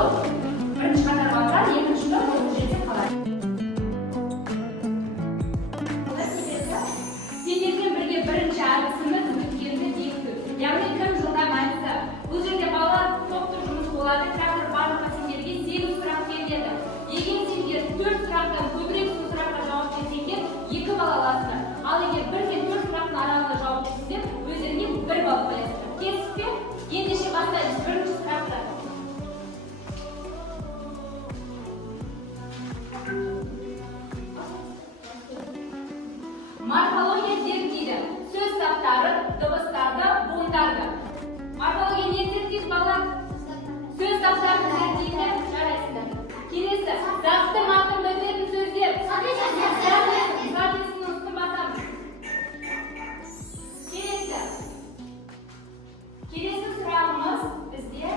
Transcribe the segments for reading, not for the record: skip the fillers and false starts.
жоқ. Бірінші қатарға отырады, екінші топ осы жерде қалады. Сендермен бірге бірінші әдісіміз өткенді бекіту. Яғни кім жылдам айтса. Бұл жерде балалар топтық жұмыс болады. Қазір барлық сендерге 8 сұрақ беріледі. Егер сендер 4 сұрақтан көбірек сұраққа жауап берсеңдер, 2 балл аласыңдар. Ал егер 1 мен 4 сұрақтың аралығында жауап берсеңдер, өздеріңе 1 балл қоясыңдар. Келістік пе? Ендеше бастаймыз бірінші сұрақтан. Морфология зерттейді. Сөз таптары, дыбыстарды, буындарды. Морфология не зерттейді, балалар? Сөз таптарын зерттейді. Жарайсыздар. Келесі, заттың атын білдіретін сөздер. Заттың үстін басамыз. Келесі сұрағымыз бізде.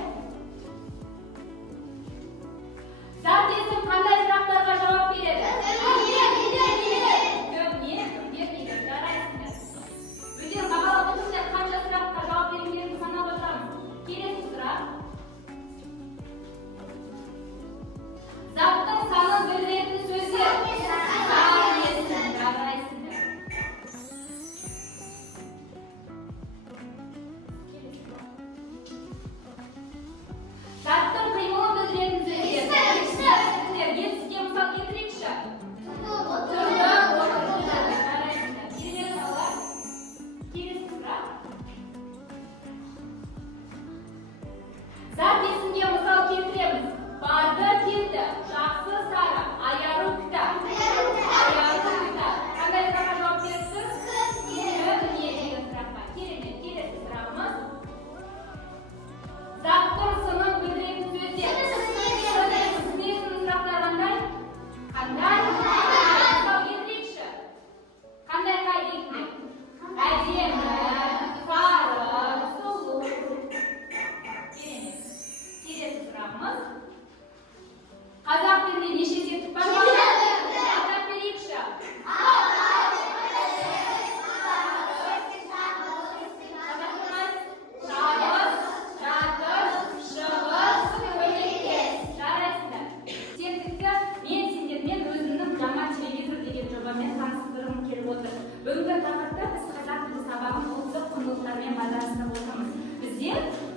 Зат есім қандай сұрақтарға жауап береді? Өздерің бағалап отырсыздар, қанша сұраққа жауап беретіндерін санап отырамыз. Келесі сұрақ. Заттың санын білдіретін сөздер. Заттың қимылын білдіретін сөздер. Етсізге мысал келтірейікші. Зат есімге мысал келтіреміз. Барды, кетті, жақсы, сары, аяру, кітап. Қандай сұраққа жауап беріпсіз? Деген сұраққа. Керемет, келесі сұрағымыз. Заттың сынын білдіретін сөздер. Сынның сұрақтар қандай? Қандай? Мысал келтірейікші. Қандай дейді? Әдемі, сары, сұлу. Келесі сұрағымыз. Қазақ тілінде неше септік бар? Атап берейікші. Шабыс, жатыс, шығыс, көлеңкес. Жарайсыздар. Септікті мен сендермен өзімнің жаңа телевизор деген жобамен таныстырғым келіп отыр. Бүгінгі тақырыпта біз қазақ тілі сабағын ұлттық құндылықтармен байланыстырып отырмыз. Бізде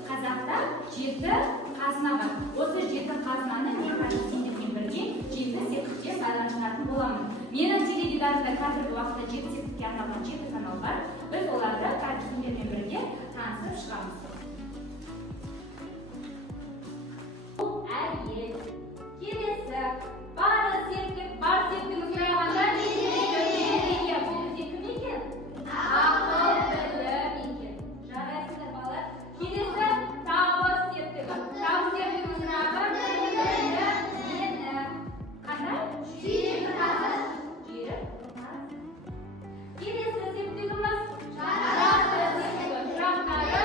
қазақта 7 қазына бар. Осы 7 қазынаны мен сендермен бірге 7 септікке байланыстыратын боламын. Менің теледидарымда қазіргі уақытта 7 септікке арналған 7 канал бар. Біз оларды сендермен бірге танысып шығамыз. Әйел. Келесі. Бар септік сұрағанда бұл бізде кім екен? Ақыл, білім екен. Жарайсыздар балалар. Келесі табыс септігі. Табыс септігінің сұрағы қандай? Жүйрік. Келесі септігіміз жарас септігі. Сұрақтары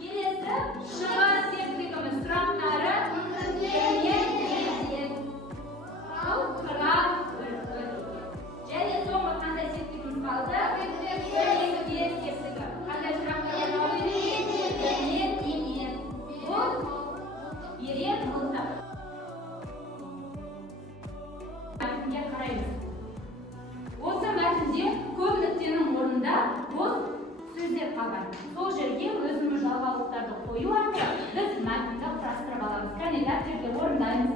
келесі шығыс септігіміз. Сұрақтары және соңғы қандай септігіміз қалды? Көлеңкес септігі. Қандай сұрақтарға жауап береді? Бұл ерен мылтық. Мәтінге қараймыз. Осы мәтінде көп нүктенің орнында бос сөздер қалған. Сол жерге өзіміз жалғаулықтарды қою арқылы біз мәтінді құрастырып аламыз. Кәне дәптерге орындаймыз.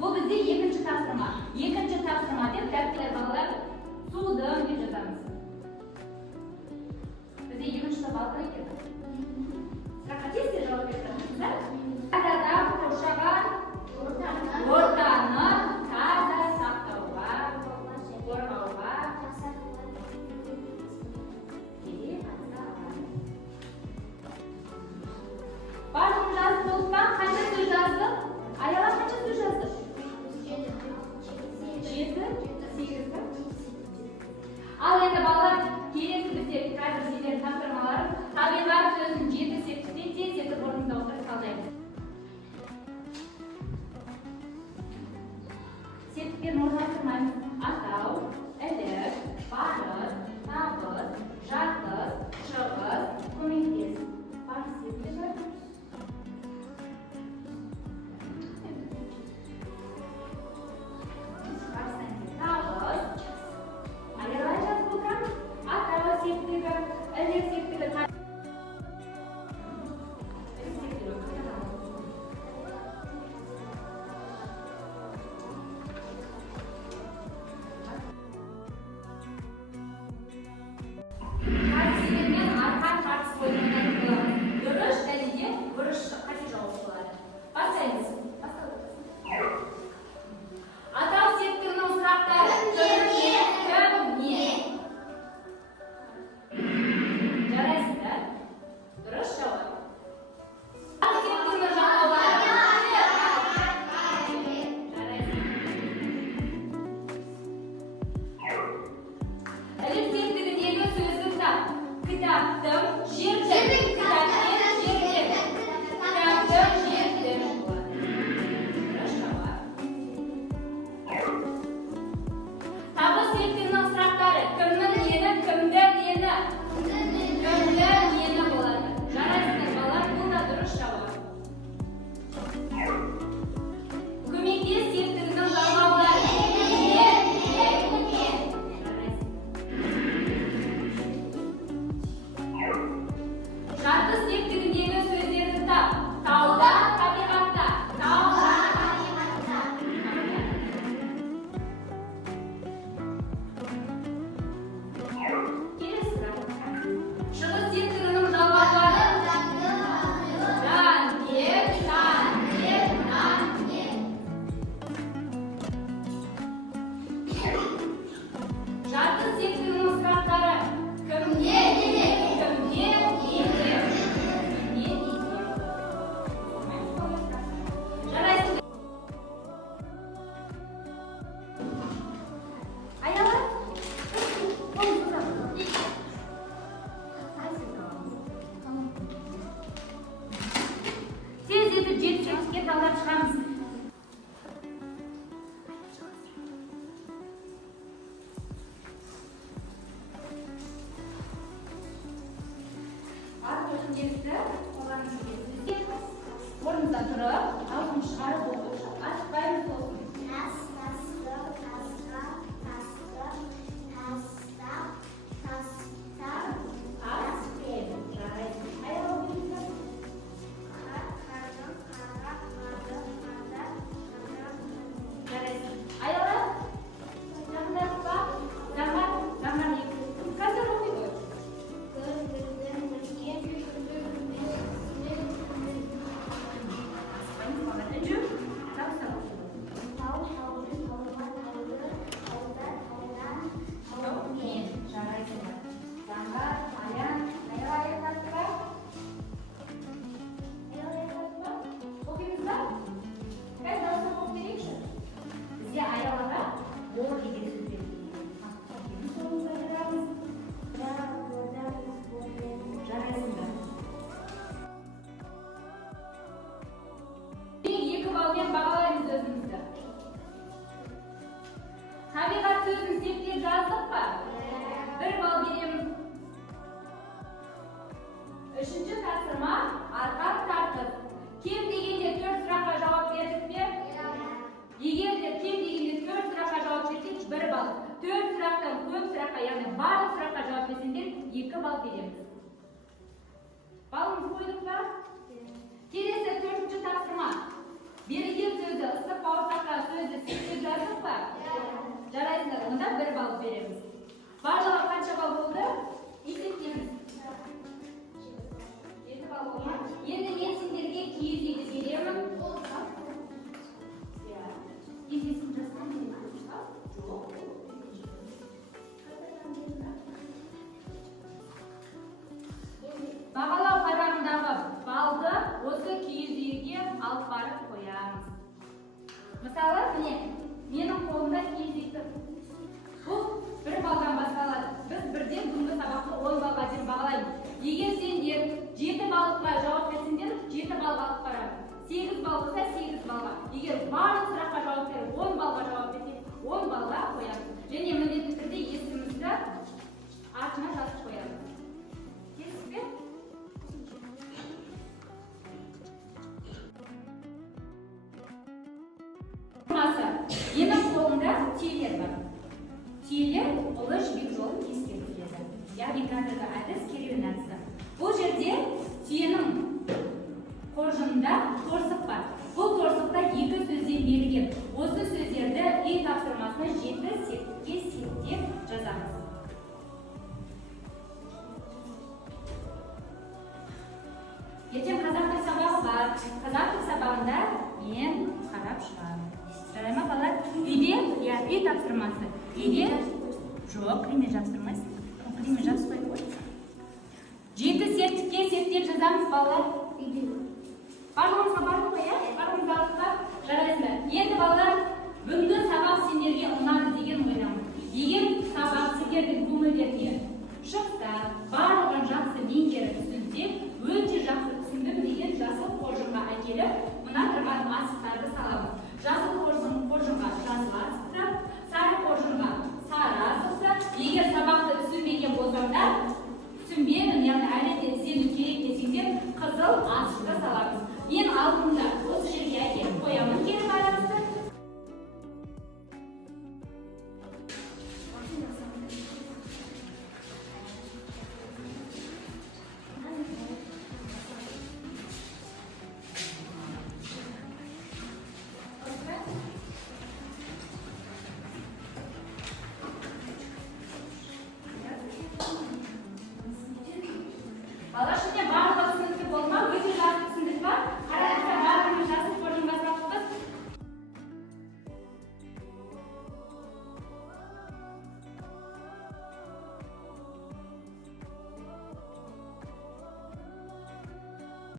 Бұл бізде екінші тапсырма. Екінші тапсырма деп дәптер балалар судың деп жазамыз. Бізде екінші топ алты екен. Сұраққа тез жауап беріңіздер. Тазада қоршаған ортаны таза сақтауға, қорғауға барлық жазып болып па? Қанша сөз жаздық? Аяла қанша сөз жаздық? 7, 8. Ал енді балалар келесі бізде қазір сендердің тапсырмаларың табиғат күнделікті қолданып жүргенсіз. Орныңыздан тұрып, аузын шығарып оқып, асықпаймыз болсын. Табиғат сөзін септеп жаздық па? 1 балл береміз. Үшінші тапсырма арқа тартып. Кем дегенде 4 сұраққа жауап бердік пе? Егер де кем дегенде 4 сұраққа жауап берсек 1 балл. 4 сұрақтан көп сұраққа, яғни барлық сұраққа жауап берсеңдер 2 балл береміз. Балымыз қойдық па? Келесі 4-ші тапсырма. Берілген сөзді ысып бауырсаққа сөзді септеп жаздық па? Жарайсыңдар, онда 1 балл береміз. Барлығы қанша балл болды? Есептеміз. 7 балл болды. Енді мен сендерге киіз үйді беремін. Есесін жазсам керек па? Жоқ. Бағалау парағындағы балды осы киіз үйге алып барып қоямыз. Мысалы, міне, менің қолымда киіз үй тұр. Бұл 1 балдан басталады. Біз бірден бүгінгі сабақты 10 балға дейін бағалаймыз. Егер сендер 7 баллға жауап берсеңдер, 7 балға алып барамыз. 8 балл болса 8 балға. Егер барлық сұраққа жауап беріп 10 балға жауап берсек, 10 балға қоямыз. Және міндетті түрде есімізді артына жазып қоямыз. Келісіп пе? Менің қолымда түйелер бар. Түйелер ұлы жібек жолын кескен келеді. Яғни қазіргі әдіс керуен әдісі. Бұл жерде түйенің қоржынында торсық бар. Бұл торсықта 2 сөздер берілген. Осы сөздерді үй тапсырмасына 7 септікке септеп жазамыз. Ертең қазақ тіл сабағы бар. Қазақ тіл сабағында мен қарап шығамын. Жарайма балар, үйде, үй тапсырмасы. Үйде, жоқ, кірме жапсырмайсың. Кірме жапсырмай қой. 7 септікке септеп жазамыз балар. Үйде. Барлығымызға барлық қой, барлығымызға алыстап жарайсыңдар. Енді балар, бүгінгі сабақ сендерге ұнады деген ойламыз. Егер сабақ сендердің көңілдеріне шықса, барлығын жақсы меңгеріп түсінсек, өте жақсы түсіндім деген жасыл қоржынға әкеліп, мына тұрған асықтарды саламыз. Жасыл қоржынға жасыл асықтар, сары қоржынға сары асықтар. Егер сабақты түсінбеген болсаңдар, түсінбедім, яғни әлі де сені керек десеңдер, қызыл асықты саламыз. Ең алдында